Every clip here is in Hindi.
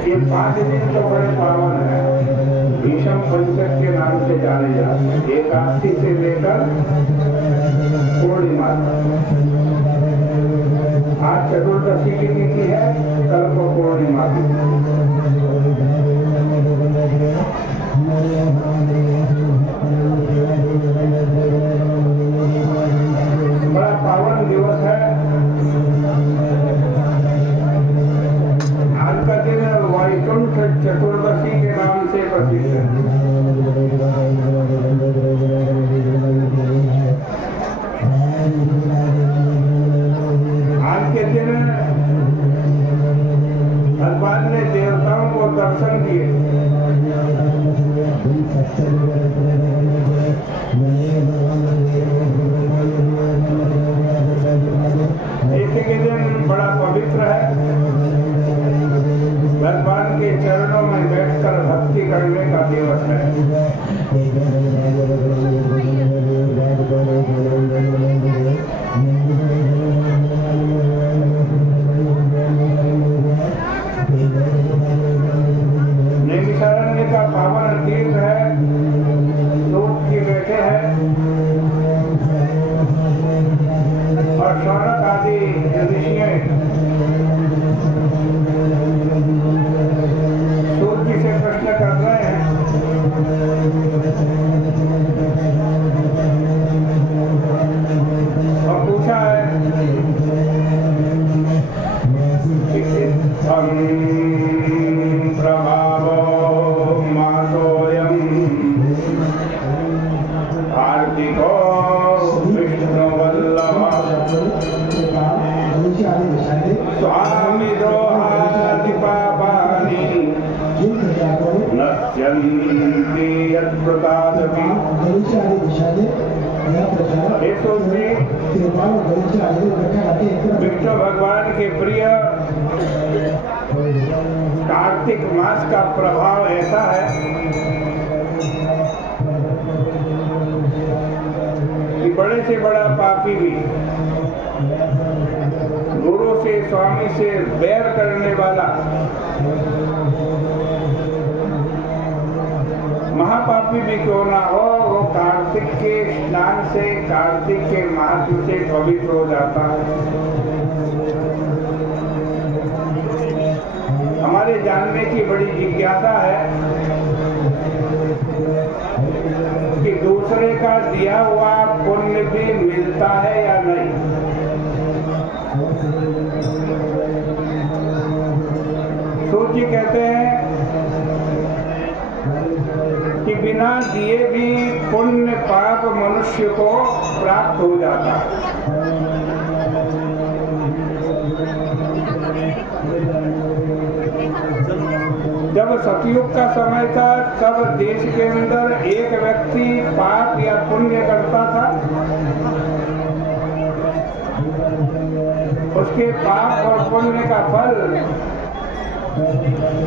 ये 5 दिन तो बड़े पावन है, भीष्म पंचक के नाम से जाने जाते हैं। एकादशी से लेकर पूर्णिमा तक। आज चतुर्दशी की तिथि है, कल को पूर्णिमा की। बड़ा पावन दिवस है। आज का दिन वैकुंठ चतुर्दशी के नाम से प्रसिद्ध है। आज के दिन भगवान ने देवताओं को दर्शन दिए। एक के दिन बड़ा पवित्र है। भगवान के चरणों में बैठकर भक्ति करने का दिवस है। नैमिषारण्य का पावन तीर्थ है, लोक की बैठे हैं और शौनक आदि ऋषि सूर्य से प्रश्न कर रहे हैं। और पूछा है प्रभावो मासोऽयं कार्तिको विष्णुवल्लभः स्वामी द्रोहादि पापानि नश्यन्ति यत्प्रसादपि। विष्णु भगवान के प्रिय कार्तिक मास का प्रभाव ऐसा है कि बड़े से बड़ा पापी भी, गुरु से स्वामी से बैर करने वाला, महापापी भी क्यों ना हो, वो कार्तिक के स्नान से, कार्तिक के महात्म से पवित्र हो जाता है। हमारे जानने की बड़ी जिज्ञासा है कि दूसरे का दिया हुआ पुण्य भी मिलता है या नहीं। सूची कहते हैं कि बिना दिए भी पुण्य पाप मनुष्य को प्राप्त हो जाता है। जब सतयुग का समय था तब देश के अंदर एक व्यक्ति पाप या पुण्य करता था, उसके पाप और पुण्य का फल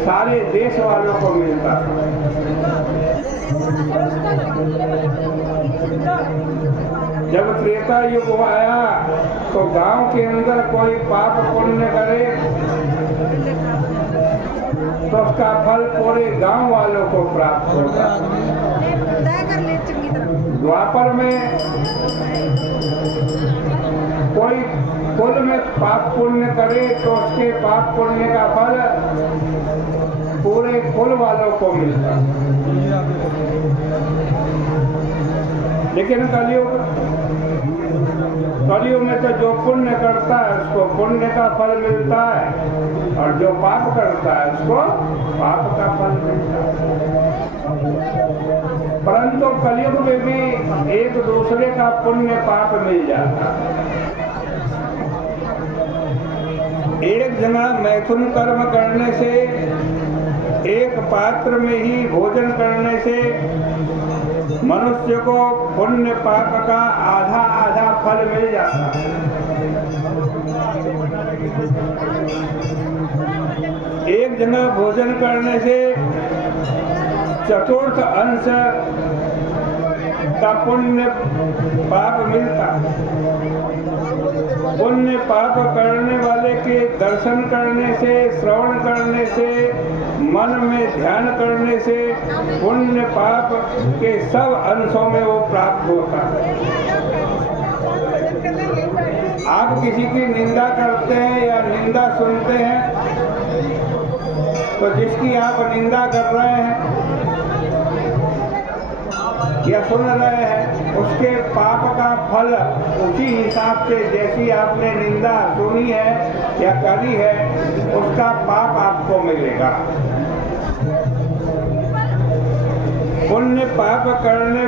सारे देश वालों को मिलता था। जब त्रेता युग आया तो गांव के अंदर कोई पाप पुण्य करे तो उसका फल पूरे गांव वालों को प्राप्त होगा। द्वापर में कोई कुल में पाप पुण्य करे तो उसके पाप पुण्य का फल पूरे कुल वालों को मिलता। लेकिन कलयुग में तो जो पुण्य करता है उसको पुण्य का फल मिलता है और जो पाप करता है उसको पाप का फल मिलता है। परंतु कलयुग में भी एक दूसरे का पुण्य पाप मिल जाता है। एक जना मैथुन कर्म करने से, एक पात्र में ही भोजन करने से मनुष्य को पुण्य पाप का आधा आधा फल मिल जाता है। एक जना भोजन करने से चतुर्थ अंश का पुण्य पाप मिलता। पुण्य पाप करने वाले के दर्शन करने से, श्रवण करने से मन में ध्यान करने से पुण्य पाप के सब अंशों में वो प्राप्त होता है। आप किसी की निंदा करते हैं या निंदा सुनते हैं, तो जिसकी आप निंदा कर रहे हैं या सुन रहे हैं, उसके पाप का फल उसी हिसाब से जैसी आपने निंदा सुनी है या करी है, उसका पाप आपको मिलेगा। पुण्य पाप करने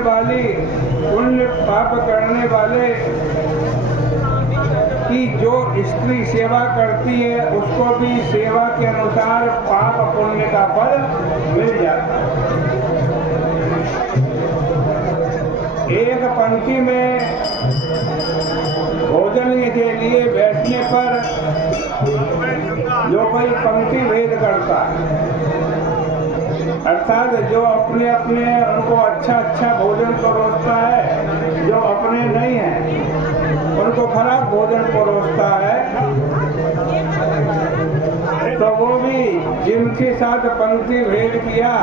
वाले की जो स्त्री सेवा करती है, उसको भी सेवा के अनुसार पाप पुण्य का फल मिल जाता है। एक पंक्ति में भोजन के लिए बैठने पर जो कोई पंक्ति भेद करता है, अर्थात जो अपने अपने उनको अच्छा भोजन परोसता है, जो अपने नहीं है उनको खराब भोजन परोसता है, तो वो भी जिनके साथ पंक्ति भेद किया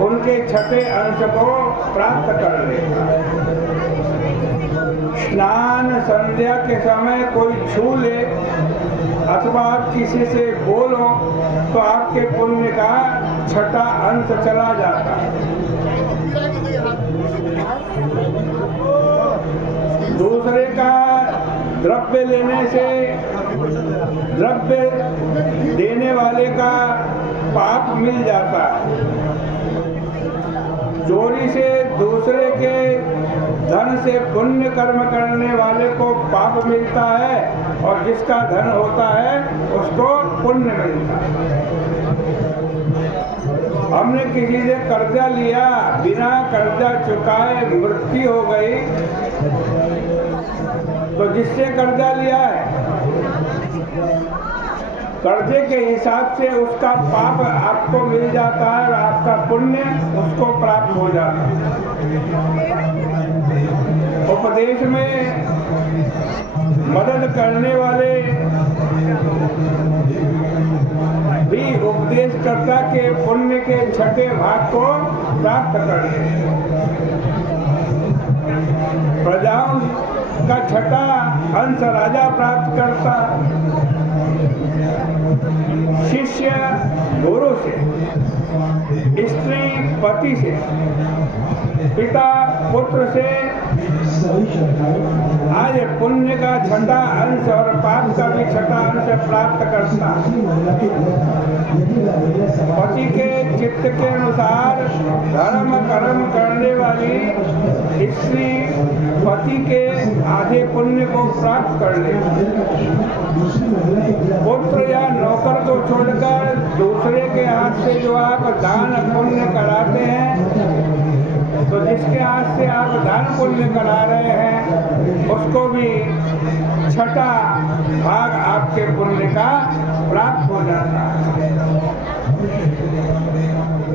उनके छठे अंश को प्राप्त कर लेगा। स्नान संध्या के समय कोई छू ले अथवा आप किसी से बोलो तो आपके पुण्य का छठा अंश चला जाता है। दूसरे का द्रव्य लेने से द्रव्य देने वाले का पाप मिल जाता है। चोरी से दूसरे के धन से पुण्य कर्म करने वाले को पाप मिलता है, और जिसका धन होता है उसको पुण्य मिलता है। हमने किसी से कर्जा लिया, बिना कर्जा चुकाए मृत्यु हो गई, तो जिससे कर्जा लिया है कर्जे के हिसाब से उसका पाप आपको मिल जाता है और आपका पुण्य उसको प्राप्त हो जाता है। उपदेश में मदद करने वाले भी उपदेशकर्ता के पुण्य के छठे भाग को प्राप्त करते हैं। प्रजाओं का छठा अंश राजा प्राप्त करता, शिष्य गुरु से, स्त्री पति से, पिता पुत्र से आज पुण्य का छठा अंश और पाप का भी छठा अंश प्राप्त करता। पति के चित्त के अनुसार धर्म कर्म करने वाली स्त्री पति के आधे पुण्य को प्राप्त कर ले। पुत्र या नौकर को छोड़कर दूसरे के हाथ से जो आप दान पुण्य कराते हैं, तो जिसके हाथ से आप दान पुण्य करा रहे हैं उसको भी छठा भाग आपके पुण्य का प्राप्त हो जाता है।